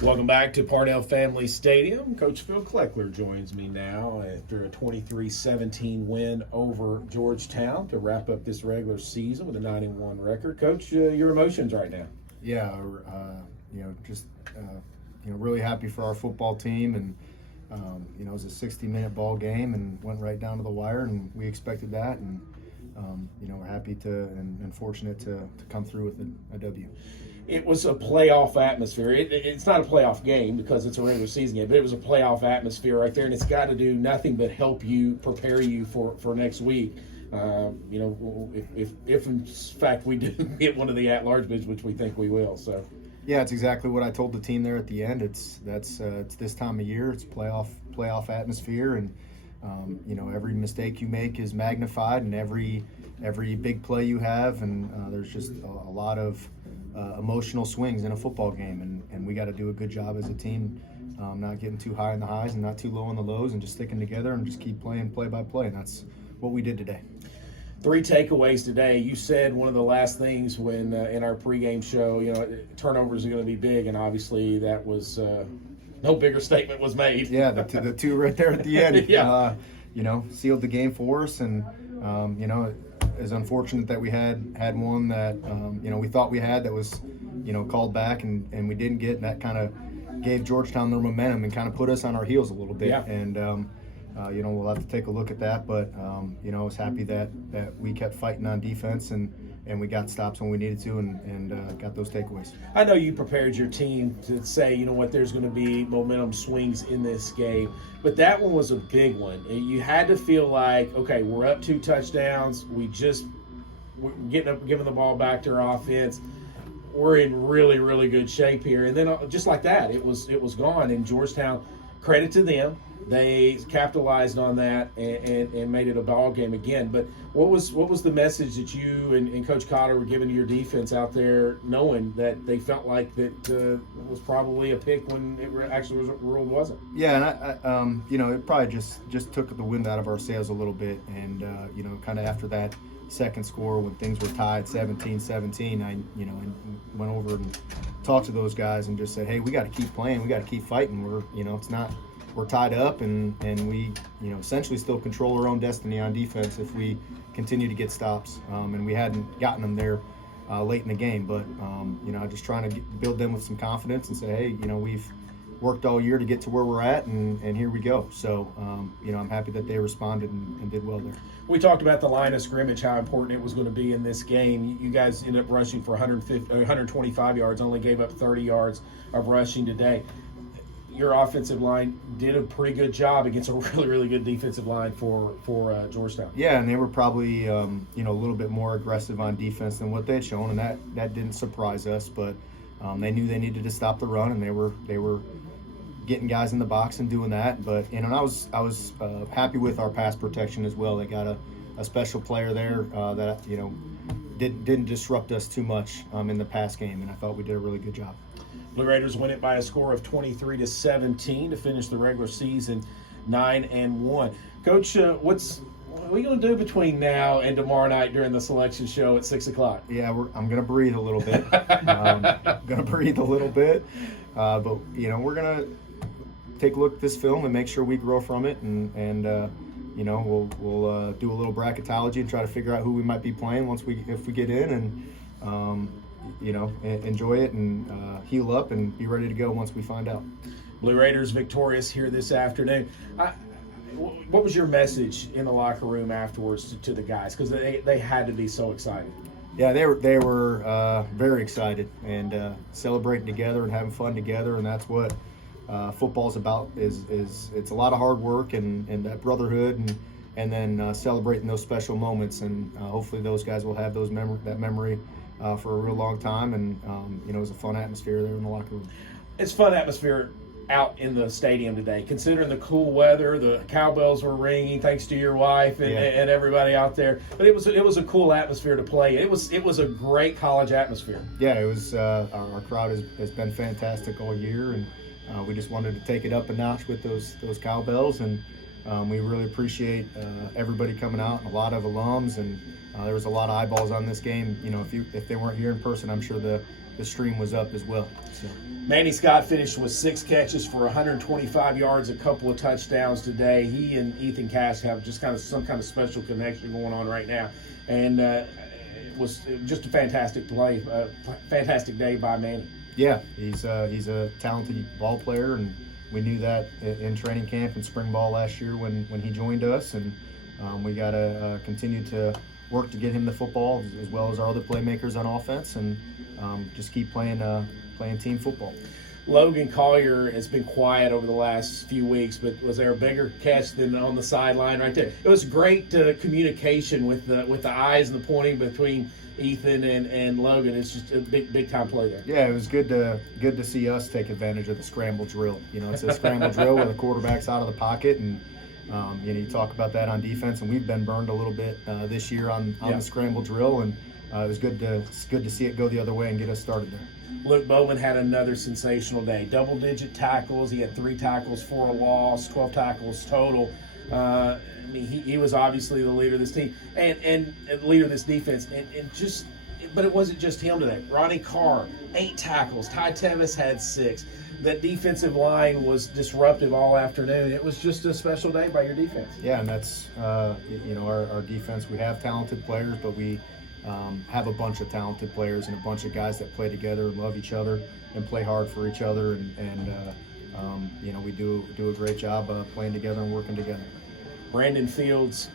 Welcome back to Parnell Family Stadium. Coach Phil Kleckler joins me now after a 23-17 win over Georgetown to wrap up this regular season with a 9-1 record. Coach, your emotions right now? Yeah, really happy for our football team, and it was a 60-minute ball game and went right down to the wire, and we expected that, and we're happy and fortunate to come through with a W. It was a playoff atmosphere. It's not a playoff game because it's a regular season game, but it was a playoff atmosphere right there, and it's got to do nothing but help you, prepare you for next week. If in fact we do get one of the at-large bids, which we think we will. So. Yeah, it's exactly what I told the team there at the end. It's this time of year. It's playoff atmosphere, and every mistake you make is magnified, and every big play you have, and there's just a lot of emotional swings in a football game, and we got to do a good job as a team, not getting too high in the highs and not too low in the lows, and just sticking together and just keep playing play by play, and that's what we did today. 3 takeaways today. You said one of the last things when in our pregame show, turnovers are going to be big, and obviously that was no bigger statement was made. Yeah, the two right there at the end. Yeah. Sealed the game for us, and it's unfortunate that we had one that we thought we had that was called back and we didn't get, and that kind of gave Georgetown their momentum and kind of put us on our heels a little bit. Yeah. And we'll have to take a look at that, but I was happy that we kept fighting on defense and we got stops when we needed to and got those takeaways. I know you prepared your team to say, there's going to be momentum swings in this game, but that one was a big one. And you had to feel like, okay, we're up 2 touchdowns. We're giving the ball back to our offense. We're in really, really good shape here. And then just like that, it was gone. And Georgetown, credit to them. They capitalized on that and made it a ball game again. But what was the message that you and Coach Cotter were giving to your defense out there, knowing that they felt like that was probably a pick when it actually was ruled wasn't? Yeah, and it probably just took the wind out of our sails a little bit, and kind of after that second score when things were tied 17-17, I went over and talked to those guys and just said, hey, we got to keep playing, we got to keep fighting. We're tied up, and we essentially still control our own destiny on defense if we continue to get stops. And we hadn't gotten them there late in the game, but just trying to build them with some confidence and say, hey, we've worked all year to get to where we're at, and here we go. So I'm happy that they responded and did well there. We talked about the line of scrimmage, how important it was going to be in this game. You guys ended up rushing for 125 yards, only gave up 30 yards of rushing today. Your offensive line did a pretty good job against a really, really good defensive line for Georgetown. Yeah, and they were probably a little bit more aggressive on defense than what they'd shown, and that didn't surprise us. But they knew they needed to stop the run, and they were getting guys in the box and doing that. But I was happy with our pass protection as well. They got a special player there that didn't disrupt us too much in the pass game, and I thought we did a really good job. Blue Raiders win it by a score of 23-17 to finish the regular season 9-1. Coach, what are we going to do between now and tomorrow night during the selection show at 6 o'clock? Yeah, I'm going to breathe a little bit. But we're going to take a look at this film and make sure we grow from it, and we'll do a little bracketology and try to figure out who we might be playing if we get in, and enjoy it and heal up and be ready to go once we find out. Blue Raiders victorious here this afternoon. What was your message in the locker room afterwards to the guys? Because they had to be so excited. Yeah, they were very excited and celebrating together and having fun together, and that's what football's about. It's a lot of hard work and that brotherhood and then celebrating those special moments, and hopefully those guys will have that memory for a real long time, and it was a fun atmosphere there in the locker room. It's fun atmosphere out in the stadium today, considering the cool weather. The cowbells were ringing thanks to your wife and everybody out there. But it was a cool atmosphere to play. It was a great college atmosphere. Yeah, it was. Our crowd has been fantastic all year, and we just wanted to take it up a notch with those cowbells, and we really appreciate everybody coming out, and a lot of alums, and there was a lot of eyeballs on this game. If they weren't here in person, I'm sure the the stream was up as well. So. Manny Scott finished with 6 catches for 125 yards, a couple of touchdowns today. He and Ethan Cass have just kind of some kind of special connection going on right now, and it was just a fantastic play, fantastic day by Manny. Yeah, he's a talented ball player, and we knew that in training camp and spring ball last year when he joined us, and we got to continue to work to get him the football as well as our other playmakers on offense, and just keep playing team football. Logan Collier has been quiet over the last few weeks, but was there a bigger catch than on the sideline right there? It was great communication with the eyes and the pointing between Ethan and Logan. It's just a big time play there. Yeah, it was good to see us take advantage of the scramble drill. It's a scramble drill where the quarterback's out of the pocket, and you talk about that on defense, and we've been burned a little bit this year on the scramble drill, and it was good to see it go the other way and get us started there. Luke Bowman had another sensational day. Double-digit tackles. He had 3 tackles for a loss, 12 tackles total. I mean, he was obviously the leader of this team and leader of this defense. But it wasn't just him today. Ronnie Carr, 8 tackles. Ty Tevis had 6. That defensive line was disruptive all afternoon. It was just a special day by your defense. Yeah, and that's our defense. We have talented players, but we have a bunch of talented players and a bunch of guys that play together and love each other and play hard for each other, and we do a great job playing together and working together. Brandon Fields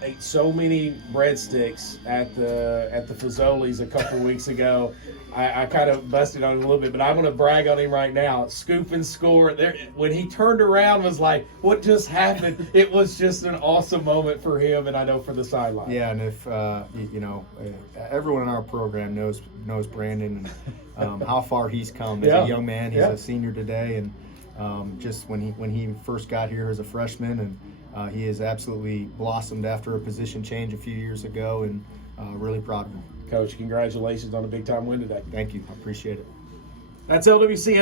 ate so many breadsticks at the Fazoli's a couple weeks ago. I kind of busted on him a little bit, but I'm going to brag on him right now. Scoop and score. When he turned around, was like, what just happened? It was just an awesome moment for him, and I know for the sideline. Yeah, and if everyone in our program knows Brandon and how far he's come as a young man. He's a senior today, and just when he first got here as a freshman, and he has absolutely blossomed after a position change a few years ago, and really proud of him. Coach, congratulations on a big-time win today. Thank you. I appreciate it. That's LWC.